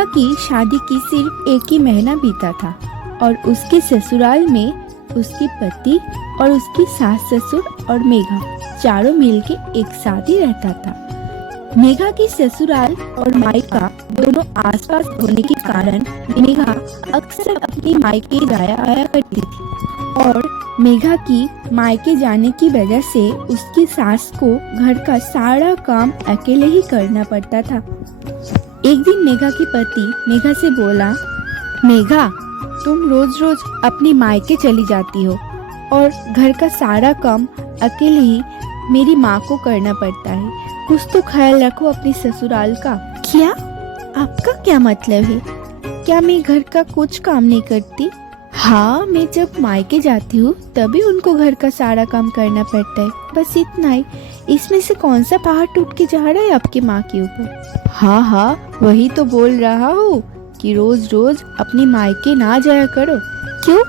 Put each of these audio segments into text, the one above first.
मेघा की शादी की सिर्फ एक ही महीना बीता था और उसके ससुराल में उसके पति और उसकी सास ससुर और मेघा चारों मिलके एक साथ ही रहता था। मेघा की ससुराल और मायका दोनों आसपास होने के कारण मेघा अक्सर अपनी मायके जाया आया करती थी और मेघा की मायके जाने की वजह से उसकी सास को घर का सारा काम अकेले ही करना पड़ता था। एक दिन मेघा के पति मेघा से बोला, मेघा, तुम रोज रोज अपनी मायके चली जाती हो और घर का सारा काम अकेले ही मेरी माँ को करना पड़ता है। कुछ तो ख्याल रखो अपनी ससुराल का। क्या? आपका क्या मतलब है? क्या मैं घर का कुछ काम नहीं करती? हाँ, मैं जब मायके जाती हूँ तभी उनको घर का सारा काम करना पड़ता है, बस इतना ही। इसमें से कौन सा पहाड़ टूट के जा रहा है आपकी माँ के ऊपर? हाँ, वही तो बोल रहा हूँ कि रोज रोज अपनी मायके ना जाया करो। क्यों?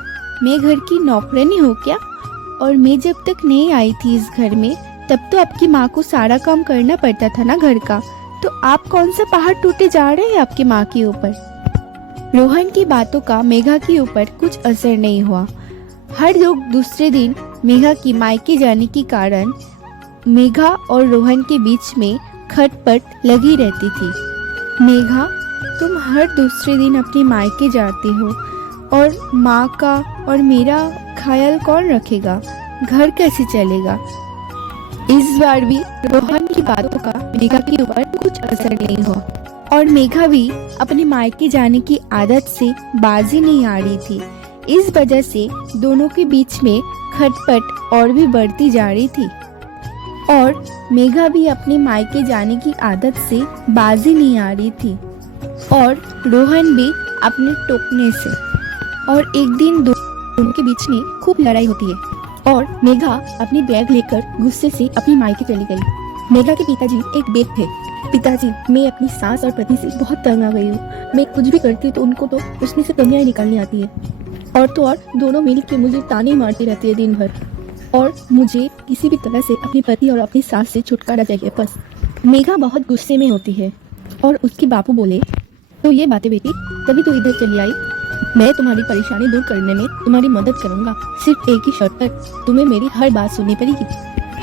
मैं घर की नौकरानी हूँ क्या? और मैं जब तक नहीं आई थी इस घर में तब तो आपकी माँ को सारा काम करना पड़ता था ना घर का, तो आप कौन सा पहाड़ टूटे जा रहे हैं आपकी माँ के ऊपर? रोहन की बातों का मेघा के ऊपर कुछ असर नहीं हुआ। हर दूसरे दिन मेघा की मायके जाने के कारण मेघा और रोहन के बीच में खटपट लगी रहती थी। मेघा, तुम हर दूसरे दिन अपनी मायके जाती हो और माँ का और मेरा ख्याल कौन रखेगा? घर कैसे चलेगा? इस बार भी रोहन की बातों का मेघा के ऊपर कुछ असर नहीं हुआ और मेघा भी अपने मायके जाने की आदत से बाजी नहीं आ रही थी। इस वजह से दोनों के बीच में खटपट और भी बढ़ती जा रही थी और मेघा भी अपने मायके जाने की आदत से बाजी नहीं आ रही थी और रोहन भी अपने टोकने से। और एक दिन दोनों के बीच में खूब लड़ाई होती है और मेघा अपनी बैग लेकर गुस्से से अपनी मायके चली गई। मेघा के पिताजी एक बेद थे। पिताजी, मैं अपनी सास और पति से बहुत तंग आ गई हूँ। मैं कुछ भी करती हूँ तो उनको तो उसमें से कमियां निकालनी आती है और तो और दोनों मिल के मुझे ताने मारती रहती है दिन भर और मुझे किसी भी तरह से अपने पति और अपनी सास से छुटकारा चाहिए बस। मेघा बहुत गुस्से में होती है और उसके बापू बोले, तो ये बातें बेटी, तभी तो इधर चली आई। मैं तुम्हारी परेशानी दूर करने में तुम्हारी मदद करूंगा, सिर्फ एक ही शर्त पर, तुम्हें मेरी हर बात सुननी पड़ेगी।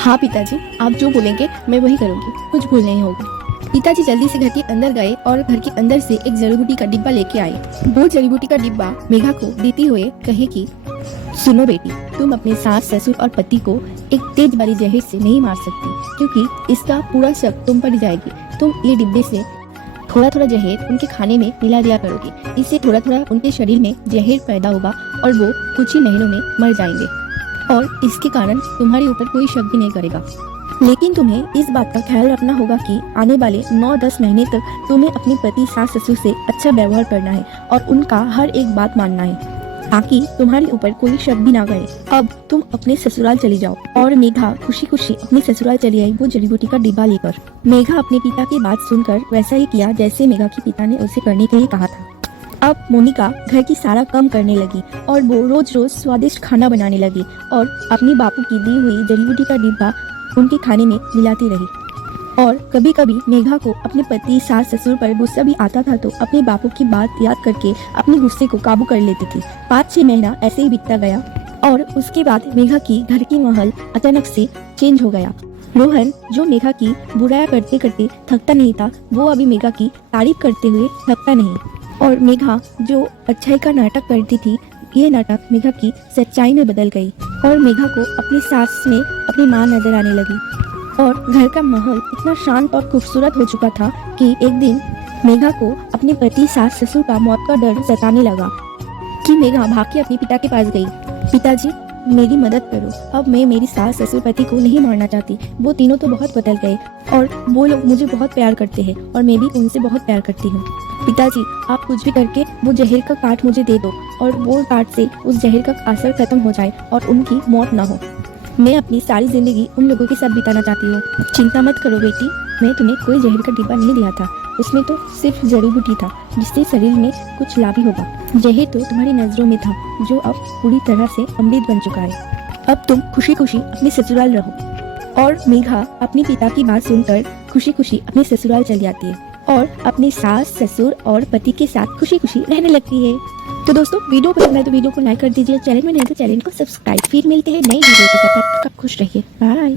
हाँ पिताजी, आप जो बोलेंगे मैं वही करूंगी, कुछ भूल नहीं होगी। पिताजी जल्दी से घर के अंदर गए और घर के अंदर से एक जड़ी बूटी का डिब्बा लेके आए। वो जड़ी बूटी का डिब्बा मेघा को देते हुए कहे कि सुनो बेटी, तुम अपने सास ससुर और पति को एक तेज वाली जहर से नहीं मार सकती क्योंकि इसका पूरा शक तुम पर जाएगी। तुम ये डिब्बे से थोड़ा थोड़ा जहर उनके खाने में मिला दिया करोगे। इससे थोड़ा थोड़ा उनके शरीर में जहर पैदा होगा और वो कुछ ही महीनों में मर जाएंगे और इसके कारण तुम्हारे ऊपर कोई शक भी नहीं करेगा। लेकिन तुम्हें इस बात का ख्याल रखना होगा कि आने वाले 9-10 महीने तक तुम्हें अपने पति सास ससुर से अच्छा व्यवहार करना है और उनका हर एक बात मानना है ताकि तुम्हारे ऊपर कोई शक भी ना करे। अब तुम अपने ससुराल चली जाओ। और मेघा खुशी खुशी अपने ससुराल चली आई वो जड़ी बूटी का डिब्बा लेकर। मेघा अपने पिता की बात सुनकर वैसा ही किया जैसे मेघा के पिता ने उसे करने के लिए कहा था। अब मोनिका घर की सारा काम करने लगी और वो रोज रोज स्वादिष्ट खाना बनाने लगी और अपने बापू की दी हुई जड़ी बूटी का डिब्बा उनके खाने में मिलाती रही। और कभी कभी मेघा को अपने पति सास ससुर पर गुस्सा भी आता था तो अपने बापू की बात याद करके अपने गुस्से को काबू कर लेती थी। 5-6 महीना ऐसे ही बीतता गया और उसके बाद मेघा की घर की माहौल अचानक से चेंज हो गया। रोहन, जो मेघा की बुराई करते करते थकता नहीं था, वो अभी मेघा की तारीफ करते हुए थकता नहीं। और मेघा जो अच्छाई का नाटक करती थी, ये नाटक मेघा की सच्चाई में बदल गई और मेघा को अपनी सास में अपनी माँ नजर आने लगी और घर का माहौल इतना शांत और खूबसूरत हो चुका था कि एक दिन मेघा को अपने पति सास ससुर का मौत का डर सताने लगा कि मेघा भाग के अपने पिता के पास गई। पिताजी, मेरी मदद करो, अब मैं मेरी सास ससुर पति को नहीं मारना चाहती। वो तीनों तो बहुत बदल गए और वो लोग मुझे बहुत प्यार करते हैं और मैं भी उनसे बहुत प्यार करती हूँ। पिताजी, आप कुछ भी करके वो जहर का काट मुझे दे दो और वो काट से उस जहर का असर खत्म हो जाए और उनकी मौत ना हो। मैं अपनी सारी जिंदगी उन लोगों के साथ बिताना चाहती हूँ। चिंता मत करो बेटी, मैं तुम्हें कोई जहर का डिब्बा नहीं दिया था, उसमें तो सिर्फ जड़ी बूटी था जिससे शरीर में कुछ लाभ ही होगा। जहर तो तुम्हारी नजरों में था जो अब पूरी तरह से अमृत बन चुका है। अब तुम खुशी खुशी अपने ससुराल रहो। और मेघा अपने पिता की बात सुनकर खुशी खुशी अपने ससुराल चली आती है और अपने सास ससुर और पति के साथ खुशी खुशी रहने लगती है। तो दोस्तों वीडियो पसंद आए तो वीडियो को लाइक कर दीजिए, चैनल में नए तो चैनल को सब्सक्राइब। फिर मिलते हैं नई वीडियो के साथ, तब तक आप खुश रहिए। बाय।